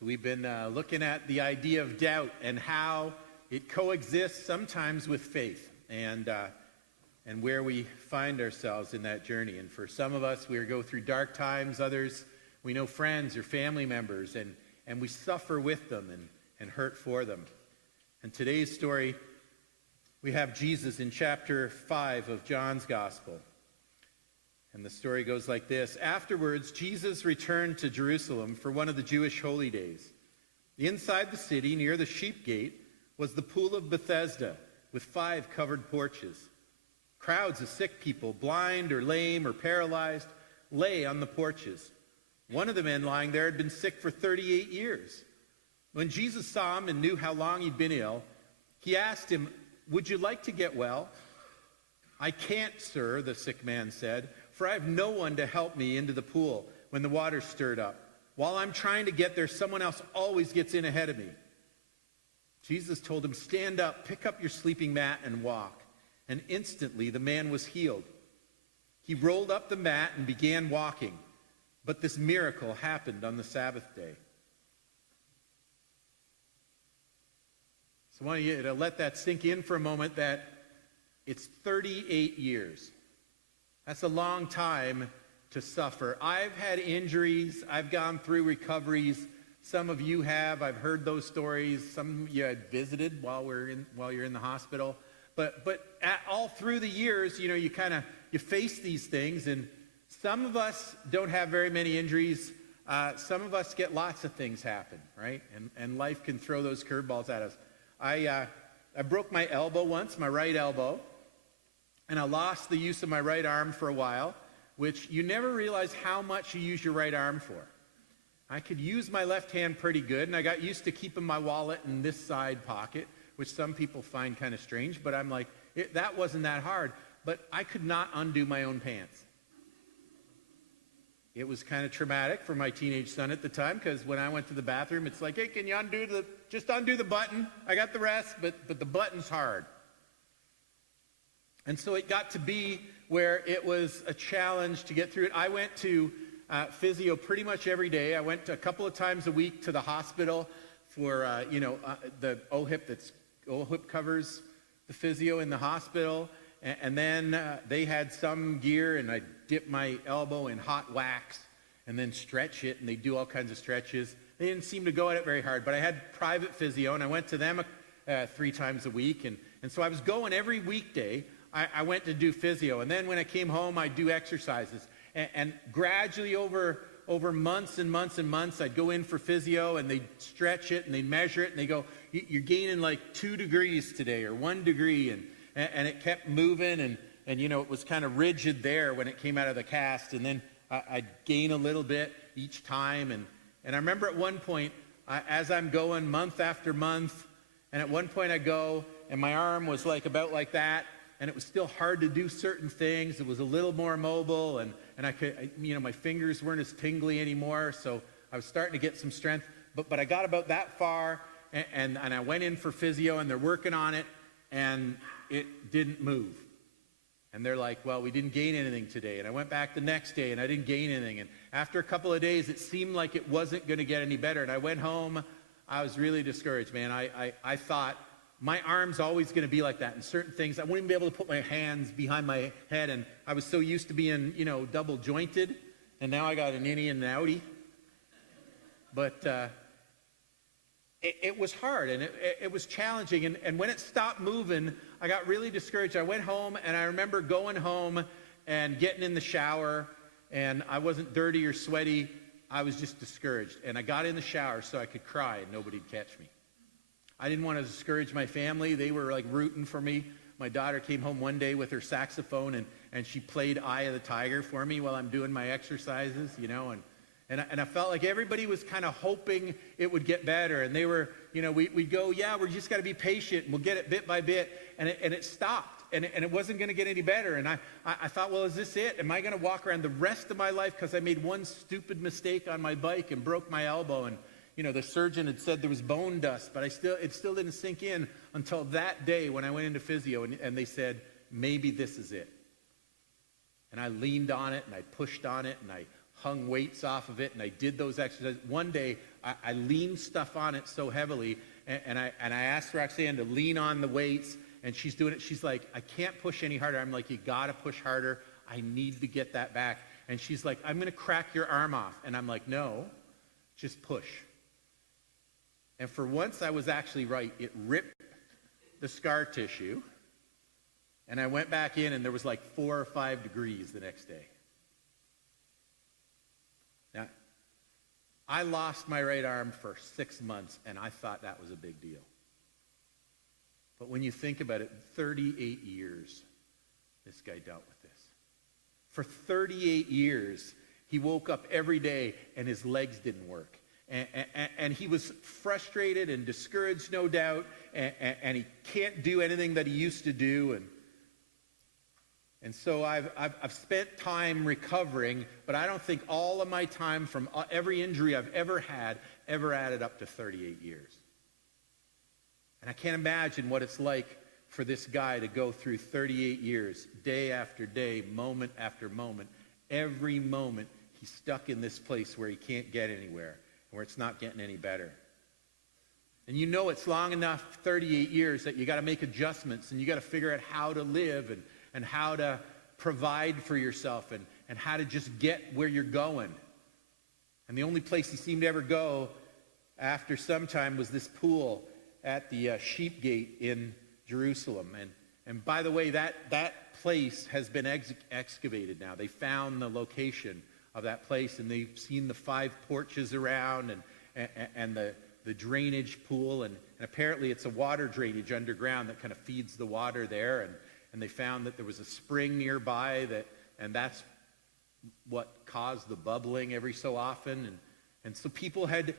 So we've been looking at the idea of doubt and how it coexists sometimes with faith, and where we find ourselves in that journey. And for some of us, we go through dark times. Others, we know friends or family members, and we suffer with them and hurt for them. And today's story, we have Jesus in chapter 5 of John's Gospel. And the story goes like this. Afterwards, Jesus returned to Jerusalem for one of the Jewish holy days. Inside the city, near the sheep gate, was the pool of Bethesda, with 5 covered porches. Crowds of sick people, blind or lame or paralyzed, lay on the porches. One of the men lying there had been sick for 38 years. When Jesus saw him and knew how long he'd been ill, he asked him, "Would you like to get well?" "I can't, sir," the sick man said, "for I have no one to help me into the pool when the water's stirred up. While I'm trying to get there, someone else always gets in ahead of me." Jesus told him, "Stand up, pick up your sleeping mat, and walk." And instantly the man was healed. He rolled up the mat and began walking. But this miracle happened on the Sabbath day. So I want you to let that sink in for a moment, that it's 38 years. That's a long time to suffer. I've had injuries. I've gone through recoveries. Some of you have. I've heard those stories. Some of you had visited while you're in the hospital. But all through the years, you face these things. And some of us don't have very many injuries. Some of us get lots of things happen, right? And life can throw those curveballs at us. I broke my elbow once, my right elbow. And I lost the use of my right arm for a while, which you never realize how much you use your right arm for. I could use my left hand pretty good, and I got used to keeping my wallet in this side pocket, which some people find kind of strange, but I'm like, that wasn't that hard. But I could not undo my own pants. It was kind of traumatic for my teenage son at the time, because when I went to the bathroom, it's like, "Hey, can you just undo the button? I got the rest, but the button's hard." And so it got to be where it was a challenge to get through it. I went to physio pretty much every day. I went a couple of times a week to the hospital for, the OHIP covers the physio in the hospital. And then they had some gear, and I dip my elbow in hot wax and then stretch it, and they do all kinds of stretches. They didn't seem to go at it very hard, but I had private physio, and I went to them 3 times a week. And so I was going every weekday. I went to do physio, and then when I came home, I'd do exercises. And gradually over months and months and months, I'd go in for physio, and they'd stretch it, and they'd measure it, and they go, "You're gaining like 2 degrees today, or 1 degree," and it kept moving, and it was kind of rigid there when it came out of the cast, and then I'd gain a little bit each time, and I remember at one point, as I'm going month after month, and at one point I go, and my arm was about like that, and it was still hard to do certain things. It was a little more mobile, and I could, my fingers weren't as tingly anymore, so I was starting to get some strength. But I got about that far, and I went in for physio, and they're working on it, and it didn't move. And they're like, "Well, we didn't gain anything today." And I went back the next day, and I didn't gain anything. And after a couple of days, it seemed like it wasn't going to get any better. And I went home. I was really discouraged, man. I thought, my arm's always going to be like that. And certain things, I wouldn't even be able to put my hands behind my head. And I was so used to being, double jointed. And now I got an innie and an outie. But it was hard, and it was challenging. And when it stopped moving, I got really discouraged. I went home, and I remember going home and getting in the shower. And I wasn't dirty or sweaty. I was just discouraged. And I got in the shower so I could cry and nobody'd catch me. I didn't want to discourage my family. They were rooting for me. My daughter came home one day with her saxophone, and she played Eye of the Tiger for me while I'm doing my exercises, and I felt like everybody was kind of hoping it would get better. And they were, we'd go, "Yeah, we're just got to be patient, and we'll get it bit by bit." And it stopped, and it wasn't going to get any better. And I thought, well, is this it? Am I going to walk around the rest of my life because I made one stupid mistake on my bike and broke my elbow? And the surgeon had said there was bone dust, but it still didn't sink in until that day when I went into physio, and they said, "Maybe this is it." And I leaned on it, and I pushed on it, and I hung weights off of it, and I did those exercises. One day, I leaned stuff on it so heavily, and I asked Roxanne to lean on the weights, and she's doing it. She's like, I can't push any harder. I'm like, you got to push harder. I need to get that back. And she's like, I'm going to crack your arm off. And I'm like, no, just push. And for once, I was actually right. It ripped the scar tissue, and I went back in, and there was like 4 or 5 degrees the next day. Now, I lost my right arm for 6 months, and I thought that was a big deal. But when you think about it, 38 years this guy dealt with this. For 38 years, he woke up every day and his legs didn't work. And he was frustrated and discouraged, no doubt, and he can't do anything that he used to do. And so I've spent time recovering, but I don't think all of my time from every injury I've ever had ever added up to 38 years. And I can't imagine what it's like for this guy to go through 38 years, day after day, moment after moment. Every moment he's stuck in this place where he can't get anywhere, where it's not getting any better. And you know it's long enough, 38 years, that you got to make adjustments, and you got to figure out how to live and how to provide for yourself and how to just get where you're going. And the only place he seemed to ever go after some time was this pool at the Sheep Gate in Jerusalem. And by the way, that place has been excavated now. They found the location of that place, and they've seen the 5 porches around and the drainage pool, and apparently it's a water drainage underground that kind of feeds the water there, and they found that there was a spring nearby, and that's what caused the bubbling every so often. And so people had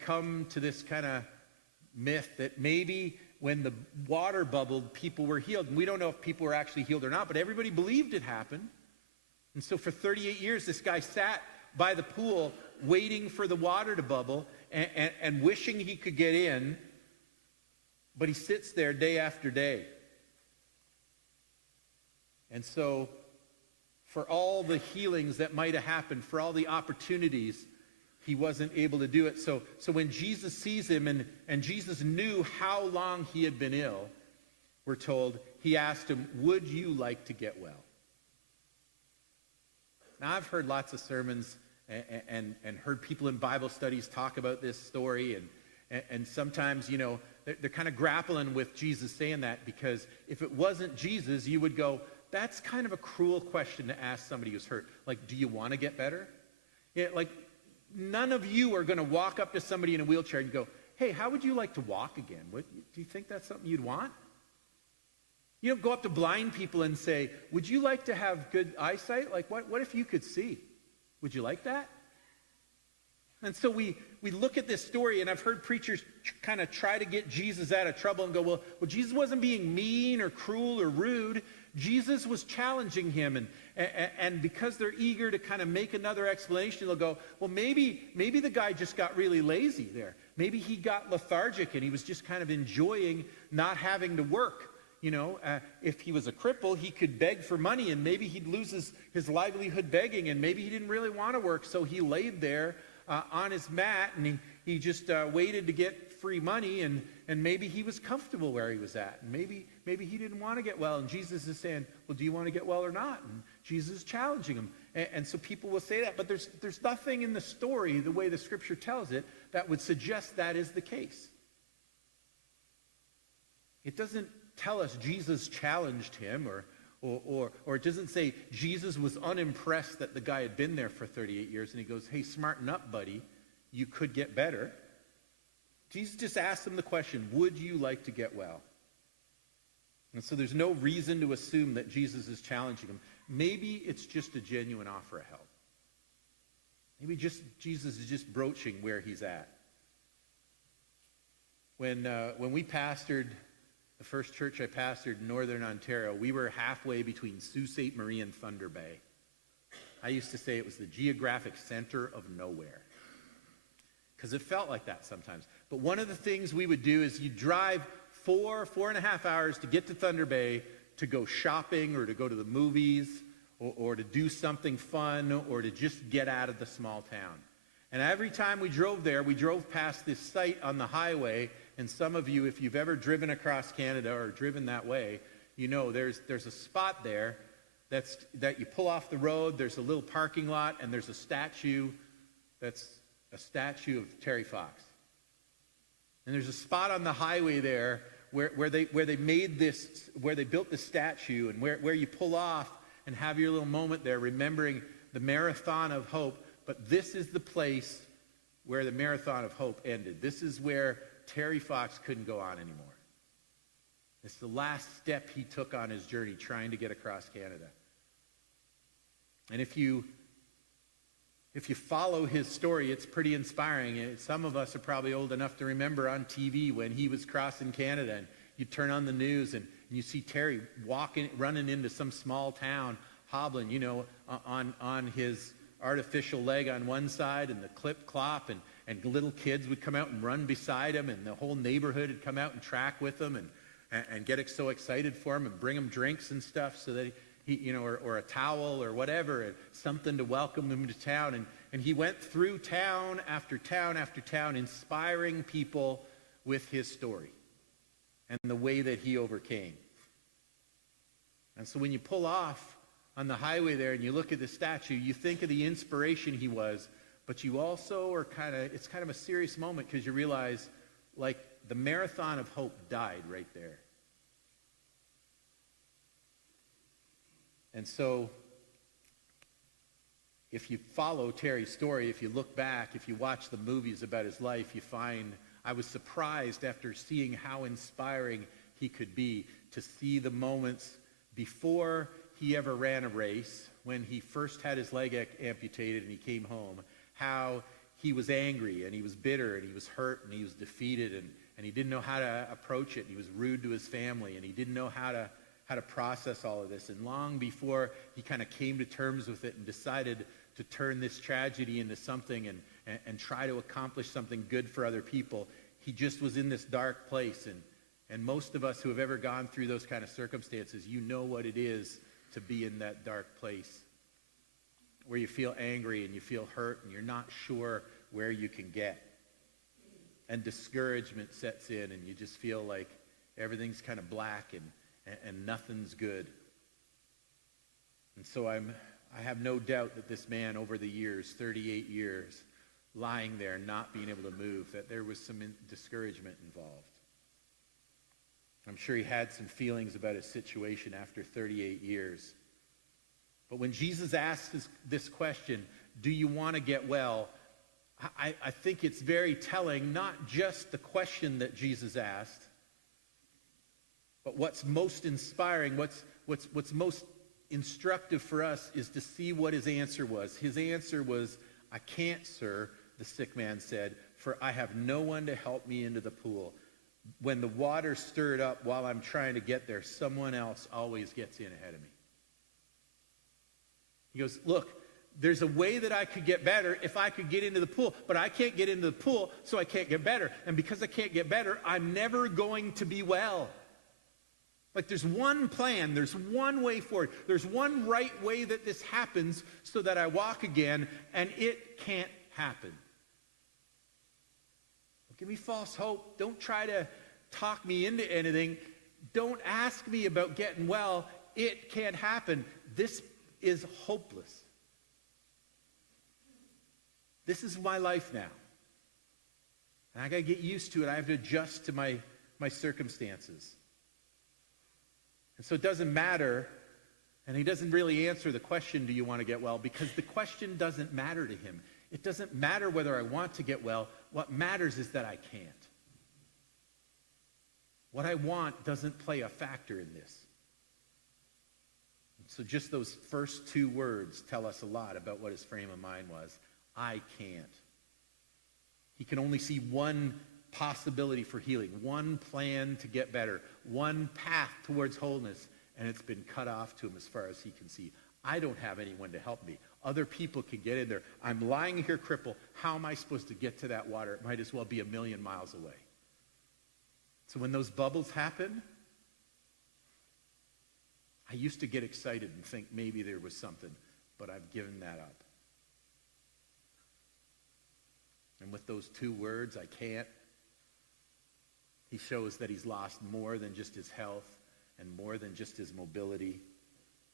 come to this kind of myth that maybe when the water bubbled, people were healed. And we don't know if people were actually healed or not, but everybody believed it happened. And so for 38 years, this guy sat by the pool waiting for the water to bubble and wishing he could get in, but he sits there day after day. And so for all the healings that might have happened, for all the opportunities, he wasn't able to do it. So when Jesus sees him, and Jesus knew how long he had been ill, we're told, he asked him, would you like to get well? Now, I've heard lots of sermons and heard people in Bible studies talk about this story, and sometimes, you know, they're kind of grappling with Jesus saying that, because if it wasn't Jesus, you would go, that's kind of a cruel question to ask somebody who's hurt. Like, do you want to get better? Yeah, like, none of you are going to walk up to somebody in a wheelchair and go, hey, how would you like to walk again? Do you think that's something you'd want? You don't go up to blind people and say, would you like to have good eyesight? Like, what if you could see? Would you like that? And so we look at this story, and I've heard preachers kind of try to get Jesus out of trouble and go, well, Jesus wasn't being mean or cruel or rude. Jesus was challenging him, and because they're eager to kind of make another explanation, they'll go, well, maybe the guy just got really lazy there. Maybe he got lethargic, and he was just kind of enjoying not having to work. You know, if he was a cripple, he could beg for money, and maybe he'd lose his livelihood begging, and maybe he didn't really want to work, so he laid there on his mat, and he just waited to get free money, and maybe he was comfortable where he was at, and maybe he didn't want to get well, and Jesus is saying, well, do you want to get well or not? And Jesus is challenging him, and so people will say that, but there's nothing in the story, the way the scripture tells it, that would suggest that is the case. It doesn't tell us Jesus challenged him, or it doesn't say Jesus was unimpressed that the guy had been there for 38 years, and he goes, hey, smarten up, buddy, you could get better. Jesus just asked him the question, would you like to get well? And so there's no reason to assume that Jesus is challenging him. Maybe it's just a genuine offer of help. Maybe Jesus is just broaching where he's at. When we pastored the first church I pastored in Northern Ontario, we were halfway between Sault Ste. Marie and Thunder Bay. I used to say it was the geographic center of nowhere, because it felt like that sometimes. But one of the things we would do is you drive 4.5 hours to get to Thunder Bay to go shopping or to go to the movies or to do something fun or to just get out of the small town. And every time we drove there, we drove past this site on the highway. And some of you, if you've ever driven across Canada or driven that way, you know there's a spot there that you pull off the road. There's a little parking lot, and there's a statue that's a statue of Terry Fox. And there's a spot on the highway there where they built the statue, and where you pull off and have your little moment there, remembering the Marathon of Hope. But this is the place where the Marathon of Hope ended. This is where Terry Fox couldn't go on anymore. It's the last step he took on his journey trying to get across Canada. And if you follow his story, it's pretty inspiring. Some of us are probably old enough to remember on TV when he was crossing Canada, and you turn on the news and you see Terry running into some small town, hobbling, on his artificial leg on one side, and the clip-clop, and little kids would come out and run beside him, and the whole neighborhood would come out and track with him and get so excited for him and bring him drinks and stuff so that he or a towel or whatever, something to welcome him to town. And he went through town after town after town, inspiring people with his story and the way that he overcame. And so when you pull off on the highway there and you look at the statue, you think of the inspiration he was, but you also it's kind of a serious moment, because you realize, like, the Marathon of Hope died right there. And so if you follow Terry's story, if you look back, if you watch the movies about his life, you find, I was surprised after seeing how inspiring he could be, to see the moments before he ever ran a race, when he first had his leg amputated and he came home, how he was angry and he was bitter and he was hurt and he was defeated, and he didn't know how to approach it, and he was rude to his family, and he didn't know how to process all of this. And long before he kind of came to terms with it and decided to turn this tragedy into something and try to accomplish something good for other people, he just was in this dark place. And most of us who have ever gone through those kind of circumstances, you know what it is to be in that dark place where you feel angry and you feel hurt and you're not sure where you can get. And discouragement sets in, and you just feel like everything's kind of black and nothing's good. And so I have no doubt that this man, over the years, 38 years, lying there, not being able to move, that there was some discouragement involved. I'm sure he had some feelings about his situation after 38 years. But when Jesus asked this question, do you want to get well? I think it's very telling, not just the question that Jesus asked, but what's most inspiring, what's most instructive for us is to see what his answer was. His answer was, "I can't, sir," the sick man said, "for I have no one to help me into the pool. When the water stirred up while I'm trying to get there, someone else always gets in ahead of me." He goes, "Look, there's a way that I could get better if I could get into the pool, but I can't get into the pool, so I can't get better. And because I can't get better, I'm never going to be well." Like, there's one plan, there's one way forward, there's one right way that this happens so that I walk again, and it can't happen. Don't give me false hope. Don't try to talk me into anything. Don't ask me about getting well. It can't happen. This is hopeless. This is my life now. And I got to get used to it. I have to adjust to my circumstances. And so it doesn't matter, and he doesn't really answer the question, do you want to get well? Because the question doesn't matter to him. It doesn't matter whether I want to get well. What matters is that I can't. What I want doesn't play a factor in this. So just those first two words tell us a lot about what his frame of mind was. I can't. He can only see one possibility for healing, one plan to get better, one path towards wholeness, and it's been cut off to him as far as he can see. I don't have anyone to help me. Other people can get in there. I'm lying here crippled. How am I supposed to get to that water? It might as well be 1,000,000 miles away. So when those bubbles happen, I used to get excited and think maybe there was something, but I've given that up. And with those two words, I can't, he shows that he's lost more than just his health and more than just his mobility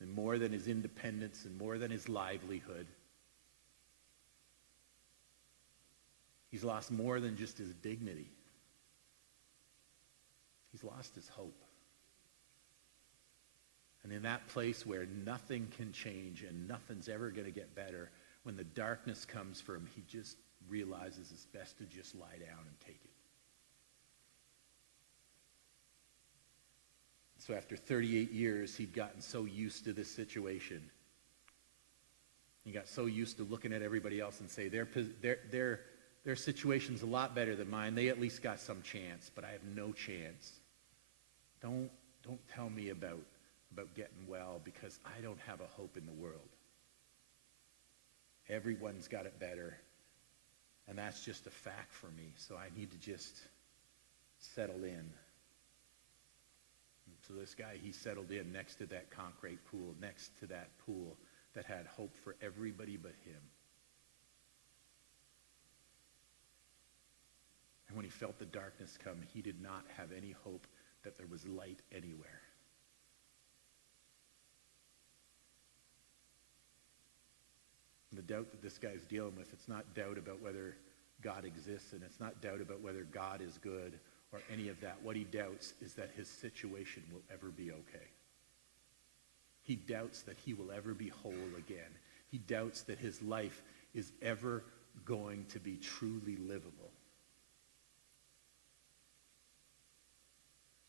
and more than his independence and more than his livelihood. He's lost more than just his dignity. He's lost his hope. And in that place where nothing can change and nothing's ever going to get better, when the darkness comes for him, he just realizes it's best to just lie down and take it. So after 38 years, he'd gotten so used to this situation. He got so used to looking at everybody else and say, their situation's a lot better than mine. They at least got some chance, but I have no chance. Don't tell me about getting well, because I don't have a hope in the world. Everyone's got it better, and that's just a fact for me, so I need to just settle in. And so this guy, he settled in next to that concrete pool, next to that pool that had hope for everybody but him. And when he felt the darkness come, he did not have any hope that there was light anywhere. And the doubt that this guy's dealing with, it's not doubt about whether God exists, and it's not doubt about whether God is good or any of that. What he doubts is that his situation will ever be okay. He doubts that he will ever be whole again. He doubts that his life is ever going to be truly livable.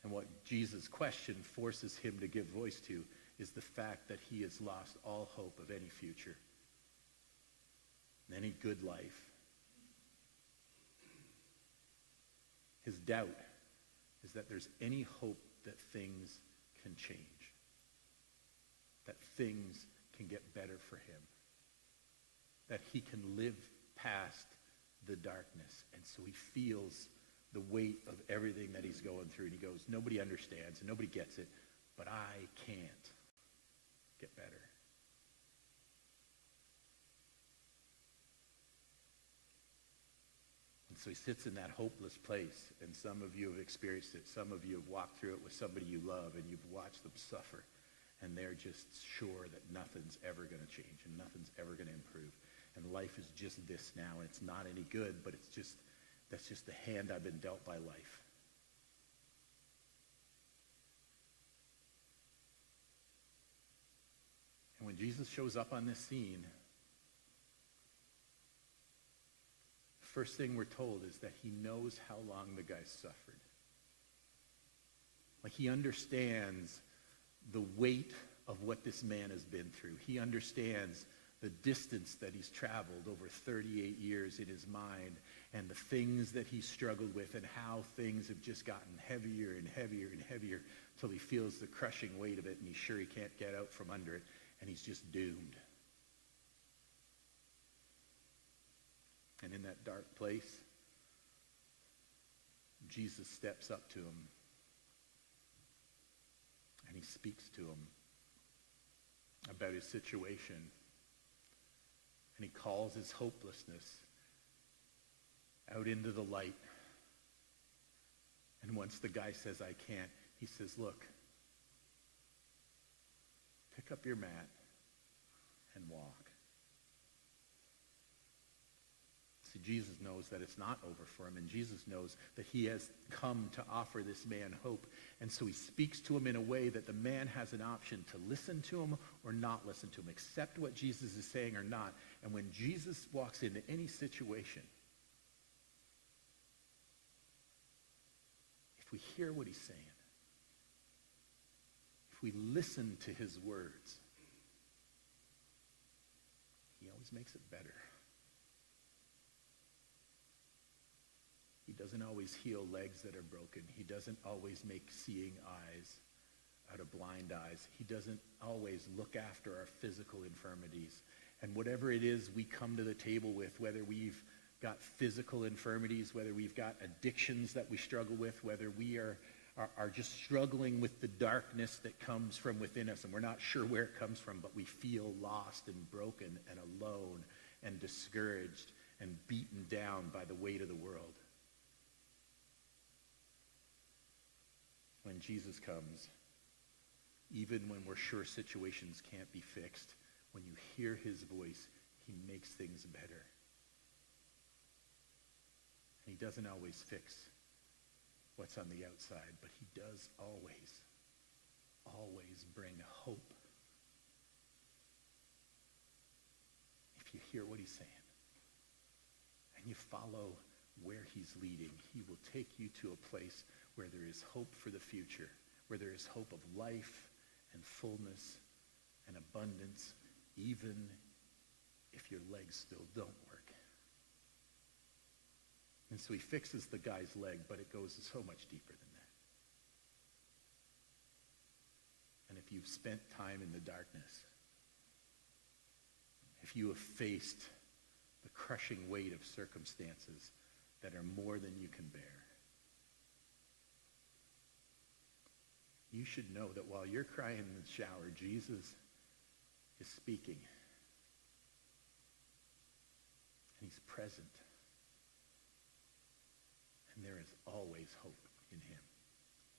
And what Jesus' question forces him to give voice to is the fact that he has lost all hope of any future, any good life. His doubt is that there's any hope that things can change, that things can get better for him, that he can live past the darkness. And so he feels the weight of everything that he's going through, and he goes, nobody understands and nobody gets it, but I can't get better. So he sits in that hopeless place, and some of you have experienced it. Some of you have walked through it with somebody you love, and you've watched them suffer, and they're just sure that nothing's ever going to change and nothing's ever going to improve. And life is just this now, and it's not any good, but that's just the hand I've been dealt by life. And when Jesus shows up on this scene, first thing we're told is that he knows how long the guy suffered. Like, he understands the weight of what this man has been through. He understands the distance that he's traveled over 38 years in his mind, and the things that he's struggled with, and how things have just gotten heavier and heavier and heavier till he feels the crushing weight of it, and he's sure he can't get out from under it, and he's just doomed. And in that dark place, Jesus steps up to him, and he speaks to him about his situation, and he calls his hopelessness out into the light. And once the guy says, I can't, he says, look, pick up your mat and walk. See, Jesus knows that it's not over for him, and Jesus knows that he has come to offer this man hope. And so he speaks to him in a way that the man has an option to listen to him or not listen to him, accept what Jesus is saying or not. And when Jesus walks into any situation, if we hear what he's saying, if we listen to his words, he always makes it better. He doesn't always heal legs that are broken. He doesn't always make seeing eyes out of blind eyes. He doesn't always look after our physical infirmities. And whatever it is we come to the table with, whether we've got physical infirmities, whether we've got addictions that we struggle with, whether we are are just struggling with the darkness that comes from within us, and we're not sure where it comes from, but we feel lost and broken and alone and discouraged and beaten down by the weight of the world. When Jesus comes, even when we're sure situations can't be fixed, when you hear his voice, he makes things better. And he doesn't always fix what's on the outside, but he does always bring hope. If you hear what he's saying and you follow where he's leading, he will take you to a place where there is hope for the future, where there is hope of life and fullness and abundance, even if your legs still don't work. And so he fixes the guy's leg, but it goes so much deeper than that. And if you've spent time in the darkness, if you have faced the crushing weight of circumstances that are more than you can bear, you should know that while you're crying in the shower, Jesus is speaking. And he's present. And there is always hope in him.